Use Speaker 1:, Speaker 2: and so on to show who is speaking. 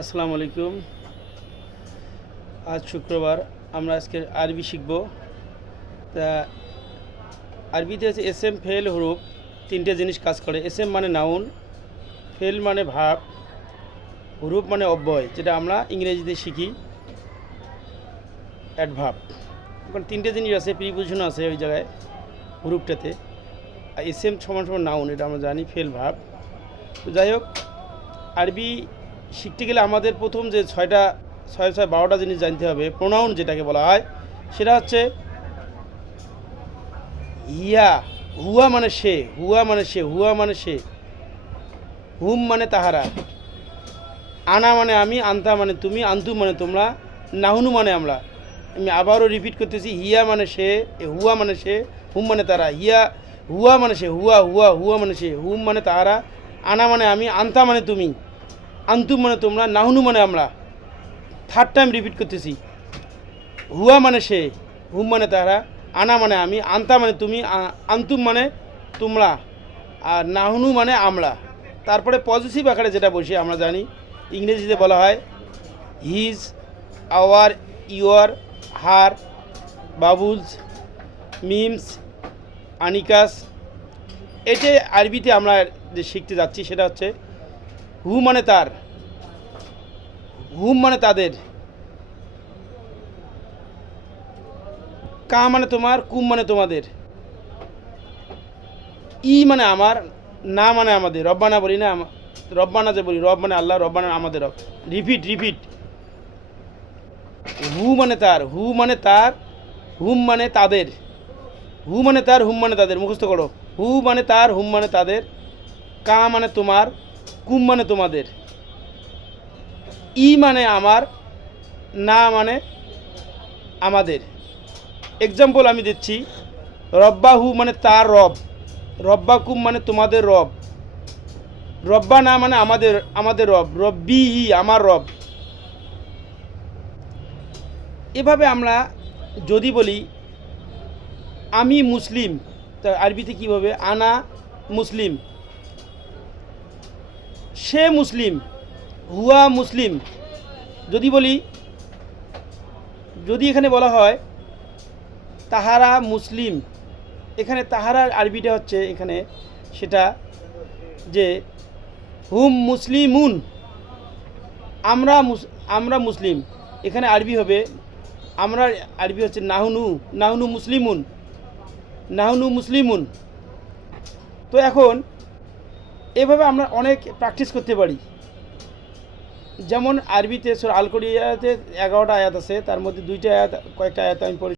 Speaker 1: আসসালামু আলাইকুম। আজ শুক্রবার, আমরা আজকে আরবি শিখব। তা, আরবিতে হচ্ছে এস এম ফেল হরুপ, তিনটে জিনিস কাজ করে। এস এম মানে নাউন, ফেল মানে ভাব, হরুপ মানে অব্যয়, যেটা আমরা ইংরেজিতে শিখি। অ্যাডভাব এখন তিনটে জিনিস আছে, প্রিপোজিশন আছে ওই জায়গায়, হরুপটাতে। আর এস এম সমান সমান নাউন, এটা আমরা জানি, ফেল ভাব। তো যাই হোক, আরবি শিখতে গেলে আমাদের প্রথম যে ছয়টা, ছয় ছয়, বারোটা জিনিস জানতে হবে প্রোনাউন যেটাকে বলা হয়, সেটা হচ্ছে ইয়া, হুয়া মানে সে, হুয়া মানে সে, হুয়া মানে সে, হুম মানে তাহারা, আনা মানে আমি, আন্তা মানে তুমি, আন্তু মানে তোমরা, নাহুনু মানে আমরা। আমি আবারও রিপিট করতেছি, হিয়া মানে সে হুয়া মানে সে, হুম মানে তারা, হিয়া, হুয়া মানে সে, হুয়া হুয়া হুয়া মানে সে, হুম মানে তাহারা, আনা মানে আমি, আন্তা মানে তুমি। আন্তুম মানে তোমরা, নাহুনু মানে আমরা। থার্ড টাইম রিপিট করতেছি। হুয়া মানে সে, হুম মানে তারা, আনা মানে আমি, আন্তা মানে তুমি আন্তুম মানে তোমরা, আর নাহুনু মানে আমরা। তারপরে পজিটিভ আকারে যেটা বসি আমরা জানি, ইংরেজিতে বলা হয় হিজ আওয়ার ইউর হার বাবুলস, মিমস, আনিকাস। এতে আরবিতে আমরা যে শিখতে যাচ্ছি, সেটা হচ্ছে হু মানে তার? হুম মানে তাদের। কা মানে তোমার, কুম মানে তোমাদের। ই মানে আমার, না মানে আমাদের। রব্বানা বলি না রব্বানা যে বলি, রব মানে আল্লাহ, রব্বানা আমাদের রব। Repeat repeat. হু মানে তার হু মানে তার, হুম মানে তাদের। হু মানে তার, হুম মানে তাদের। মুখস্থ করো। হু মানে তার, হুম মানে তাদের। কা মানে তোমার কুম মানে তোমাদের। ই মানে আমার, না মানে আমাদের। এক্সাম্পল আমি দিচ্ছি, রব্বাহু মানে তার রব, রব্বাকুম মানে তোমাদের রব, রব্বা না মানে আমাদের আমাদের রব রব্বি হি আমার রব। এভাবে আমরা যদি বলি, আমি মুসলিম, তা আরবিতে কীভাবে আনা মুসলিম। সে মুসলিম, হুয়া মুসলিম, যদি বলি, যদি এখানে বলা হয়, তাহারা মুসলিম, এখানে তাহারা আরবিটা হচ্ছে এখানে সেটা যে হুম মুসলিমুন, আমরা আমরা মুসলিম, এখানে আরবি হবে, আমরা আরবি হচ্ছে নাহনু নাহনু মুসলিমুন নাহনু মুসলিমুন। তো এখন এভাবে আমরা অনেক প্র্যাকটিস করতে পারি। যেমন আরবিতে সুর আল কোরিয়াতে এগারোটা আয়াত আছে, তার মধ্যে দুইটা আয়াত, কয়েকটা আয়াত আমি পড়ি